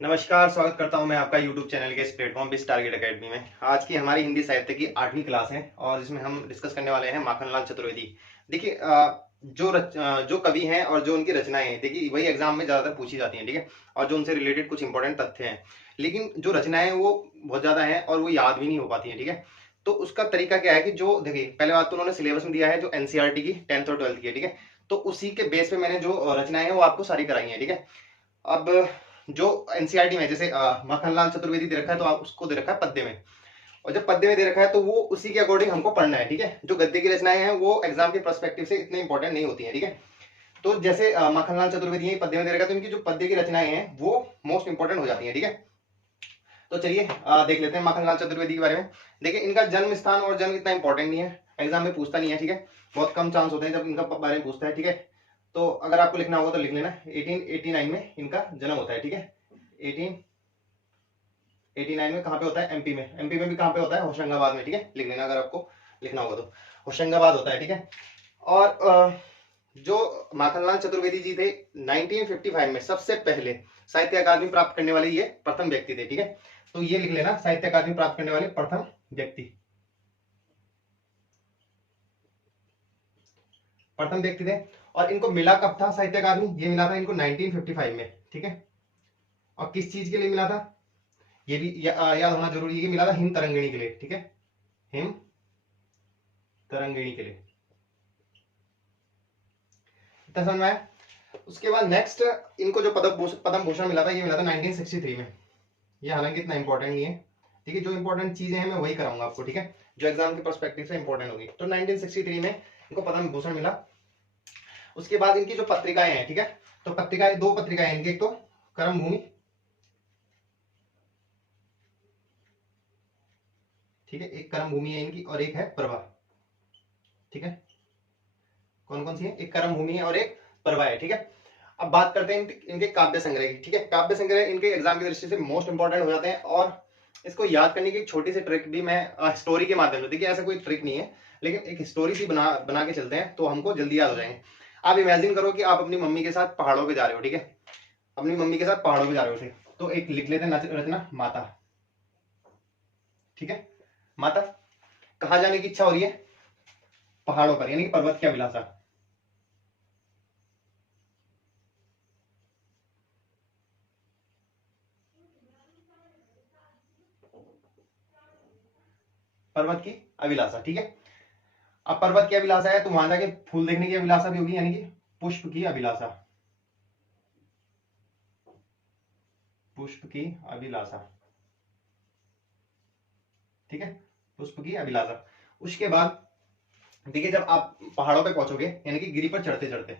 नमस्कार, स्वागत करता हूं मैं आपका YouTube चैनल के इस प्लेटफॉर्म बिस टारगेट एकेडमी में। आज की हमारी हिंदी साहित्य की 8वीं क्लास है और जिसमें हम डिस्कस करने वाले हैं माखनलाल चतुर्वेदी। देखिए, जो कवि हैं और जो उनकी रचनाएं हैं, देखिए वही एग्जाम में ज्यादातर पूछी जाती हैं, ठीक है। और जो उनसे रिलेटेड कुछ इंपॉर्टेंट तथ्य हैं, लेकिन जो रचनाएं हैं वो बहुत ज्यादा हैं और वो याद भी नहीं हो पाती हैं, ठीक है। तो उसका तरीका क्या है कि जो देखिए, पहले बात तो उन्होंने सिलेबस में दिया है जो एनसीईआरटी की 10th और 12th की है, ठीक है। तो उसी के बेस पे मैंने जो रचनाएं हैं वो आपको सारी कराई हैं, ठीक है। अब जो एनसीईआरटी में जैसे मक्खनलाल चतुर्वेदी दे रखा है तो आप उसको दे रखा है पद्य में। और जब पद्य में दे रखा है तो वो उसी के अकॉर्डिंग हमको पढ़ना है, ठीक है। जो गद्य की रचनाएं हैं वो एग्जाम के पर्सपेक्टिव से इतने इंपॉर्टेंट नहीं होती है, ठीक है। तो जैसे मक्खनलाल चतुर्वेदी ये पद्य में दे रखा है तो इनकी जो पद्य की रचनाएं हैं वो मोस्ट इंपॉर्टेंट हो जाती है, ठीक है। तो चलिए देख लेते हैं माखनलाल चतुर्वेदी के बारे में। देखिए, इनका जन्म स्थान और जन्म इतना इंपॉर्टेंट नहीं है, एग्जाम में पूछता नहीं है, ठीक है। बहुत कम चांस होते हैं जब इनका बारे में पूछता है, ठीक है। तो अगर आपको लिखना होगा तो लिख लेना, 1889 में इनका जन्म होता है, ठीक है। 1889 में कहाँ पे होता है? एमपी में। एमपी में भी कहाँ पे होता है? होशंगाबाद में, ठीक है। लिख लेना अगर आपको लिखना होगा तो। होशंगाबाद होता है, ठीक है। और जो माखनलाल चतुर्वेदी जी थे, 1955 में सबसे पहले साहित्य अकादमी प्राप्त करने वाले ये प्रथम व्यक्ति थे, ठीक है। तो ये लिख लेना, साहित्य अकादमी प्राप्त करने वाले प्रथम व्यक्ति। प्रथम व्यक्ति थे। और इनको मिला कब था साहित्य अकादमी? ये मिला था इनको 1955 में, ठीक है। और किस चीज के लिए मिला था ये भी याद होना जरूरी है। ये मिला था हिम तरंगिणी के लिए, ठीक है। हिम तरंगिणी के लिए। इतना समझ में आया? उसके बाद नेक्स्ट इनको जो पद्म भूषण मिला था ये मिला था 1963 में। ये हालांकि इतना इंपॉर्टेंट नहीं है, ठीक है। जो इंपॉर्टेंट चीजें हैं मैं वही कराऊंगा आपको, ठीक है, जो एग्जाम के पर्सपेक्टिव से इंपॉर्टेंट होगी। तो 1963 में इनको पद्म भूषण मिला। उसके बाद इनकी जो पत्रिकाएं हैं, ठीक है। तो पत्रिकाएं, दो पत्रिकाएं हैं इनकी, एक तो कर्म भूमि, ठीक है, एक कर्म भूमि है इनकी और एक है प्रभा, ठीक है। कौन कौन सी है? एक कर्म भूमि है और एक प्रभा है, ठीक है। अब बात करते हैं इनके काव्य संग्रह की, ठीक है। काव्य संग्रह इनके एग्जाम की दृष्टि से मोस्ट इंपॉर्टेंट हो जाते हैं और इसको याद करने की एक छोटी सी ट्रिक भी मैं स्टोरी के माध्यम से, देखिए ऐसा कोई ट्रिक नहीं है, लेकिन एक स्टोरी सी बना बना के चलते हैं तो हमको जल्दी याद हो जाएंगे। आप इमेजिन करो कि आप अपनी मम्मी के साथ पहाड़ों पे जा रहे हो, ठीक है। अपनी मम्मी के साथ पहाड़ों पे जा रहे हो थे, तो एक लिख लेते हैं रचना माता, ठीक है। माता, कहाँ जाने की इच्छा हो रही है? पहाड़ों पर, यानी कि पर्वत की अभिलाषा। पर्वत की अभिलाषा, ठीक है। अब पर्वत की अभिलाषा है तो वहां जाके फूल देखने की अभिलाषा भी होगी, यानी कि पुष्प की अभिलाषा। पुष्प की अभिलाषा, ठीक है। पुष्प की अभिलाषा। उसके बाद देखिए, जब आप पहाड़ों पे पहुंचोगे, यानी कि गिरी पर चढ़ते चढ़ते,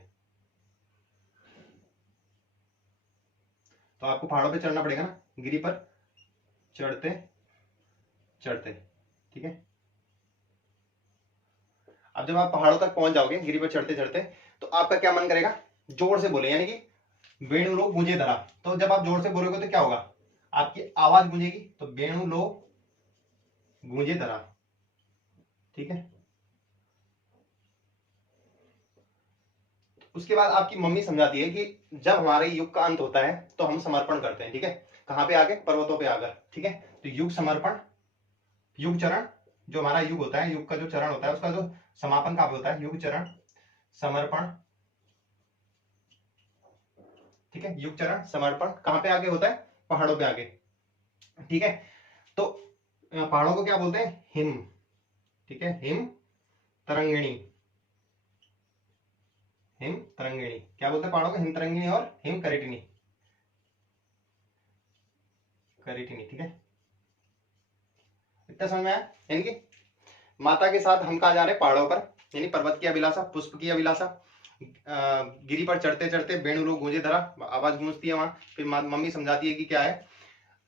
तो आपको पहाड़ों पे चढ़ना पड़ेगा ना, गिरी पर चढ़ते चढ़ते, ठीक है। अब जब आप पहाड़ों तक पहुंच जाओगे गिरी पर चढ़ते चढ़ते, तो आपका क्या मन करेगा? जोर से बोले, यानी कि वेणु लो गूंजे धरा। तो जब आप जोर से बोलोगे तो क्या होगा? आपकी आवाज गूंजेगी, तो वेणु लो गूंजे धरा, ठीक है। उसके बाद आपकी मम्मी समझाती है कि जब हमारे युग का अंत होता है तो हम समर्पण करते हैं, ठीक है। कहां पे आके? पर्वतों पे आकर, ठीक है। तो युग समर्पण, युग चरण, जो हमारा युग होता है, युग का जो चरण होता है उसका जो समापन कहां पे होता है? युग चरण समर्पण, ठीक है। युग चरण समर्पण कहां पे आगे होता है? पहाड़ों पे आगे, ठीक है। तो पहाड़ों को क्या बोलते हैं? हिम, ठीक है। हिम तरंगिणी, हिम तरंगिणी क्या बोलते हैं पहाड़ों को? हिम तरंगिणी और हिम करिटिनी, करिटिनी, ठीक है। इतना समझ में आया? यानी कि माता के साथ हम कहा जा रहे हैं? पहाड़ों पर, यानी पर्वत की अभिलाषा, पुष्प की अभिलाषा। गिरी पर चढ़ते चढ़ते वेणु लोग गूंजे धरा, आवाज गूंजती है वहां। फिर मम्मी समझाती है कि क्या है,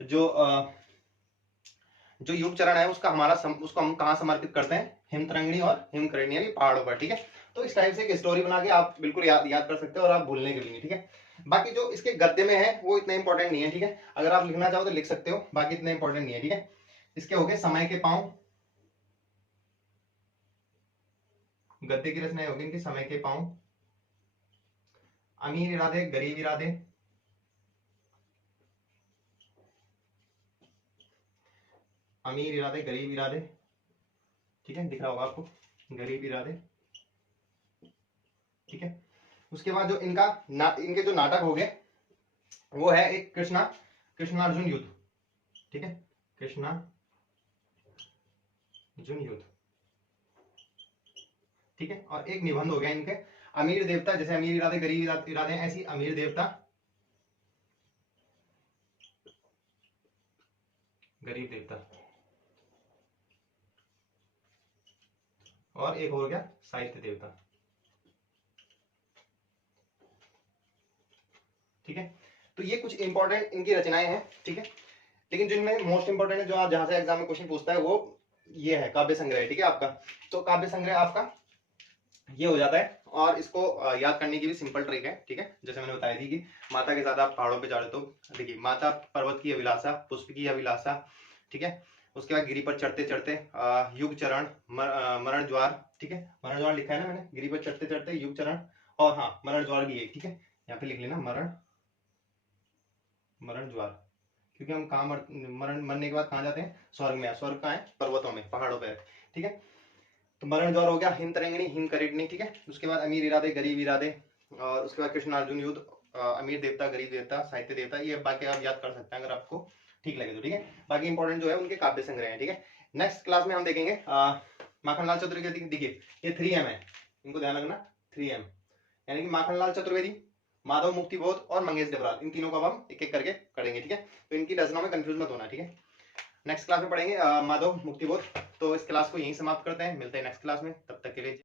जो जो युग चरण है उसका उसको हम कहाँ समर्पित करते हैं? हिमतरंगिणी और हिमकरणी, यानी पहाड़ों पर, ठीक है। तो इस टाइप से एक स्टोरी बना के आप बिल्कुल याद कर सकते हो और आप भूलने के लिए, ठीक है। बाकी जो इसके गद्य में है वो इतना इंपॉर्टेंट नहीं है, ठीक है। अगर आप लिखना चाहो तो लिख सकते हो, बाकी इतना इंपॉर्टेंट नहीं है, ठीक है। इसके हो गए समय के पांव, गद्य की रचना होगी इनकी समय के पांव। अमीर इरादे, गरीब इरादे, अमीर इरादे, गरीब इरादे, ठीक है, दिख रहा होगा आपको, गरीब इरादे, ठीक है। उसके बाद जो इनके जो नाटक हो गए वो है एक कृष्णार्जुन युद्ध, ठीक है, कृष्णार्जुन युद्ध, ठीक है। और एक निबंध हो गया इनके अमीर देवता, जैसे अमीर इरादे गरीब इरादे, ऐसी अमीर देवता गरीब देवता, और एक हो गया साहित्य देवता, ठीक है। तो ये कुछ इंपॉर्टेंट इनकी रचनाएं हैं, ठीक है। लेकिन जिनमें मोस्ट इंपॉर्टेंट है, जो आप जहां से एग्जाम में क्वेश्चन पूछता है, वो ये है काव्य संग्रह, ठीक है आपका। तो काव्य संग्रह आपका ये हो जाता है, और इसको याद करने की भी सिंपल ट्रिक है, ठीक है। जैसे मैंने बताई थी कि माता के साथ आप पहाड़ों पे चढ़े, तो देखिए, माता पर्वत की अभिलाषा, पुष्प की अभिलाषा, ठीक है। उसके बाद गिरी पर चढ़ते चढ़ते युग चरण, मरण ज्वार, ठीक है, मरण ज्वार लिखा है ना मैंने, गिरी पर चढ़ते चढ़ते युग चरण, और हाँ मरण ज्वार भी है, ठीक है, यहाँ पे लिख लेना मरण ज्वार, क्योंकि हम कहाँ मरण मरने के बाद कहाँ जाते हैं, स्वर्ग में। स्वर्ग कहाँ है, पर्वतों में, पहाड़ों पर, ठीक है। तो मरण ज्वार हो गया, हिम तरंगिणी, हिम करीडनी, ठीक है। उसके बाद अमीर इरादे, गरीब इरादे, और उसके बाद कृष्णार्जुन युद्ध, अमीर देवता, गरीब देवता, साहित्य देवता, ये बाकी आप याद कर सकते हैं अगर आपको ठीक लगे तो, ठीक है। बाकी इंपॉर्टेंट जो है उनके काव्य संग्रह है, ठीक है। नेक्स्ट क्लास में हम देखेंगे माखनलाल चतुर्वेदी। देखिए ये 3M है, इनको ध्यान रखना, 3M, यानी कि माखनलाल चतुर्वेदी, माधव मुक्तिबोध और मंगेश देवराज, इन तीनों को हम एक एक करके करेंगे, ठीक है। तो इनकी रचनाओं में कंफ्यूज मत होना, ठीक है। नेक्स्ट क्लास में पढ़ेंगे माधव मुक्तिबोध। तो इस क्लास को यहीं समाप्त करते हैं, मिलते हैं नेक्स्ट क्लास में, तब तक के लिए।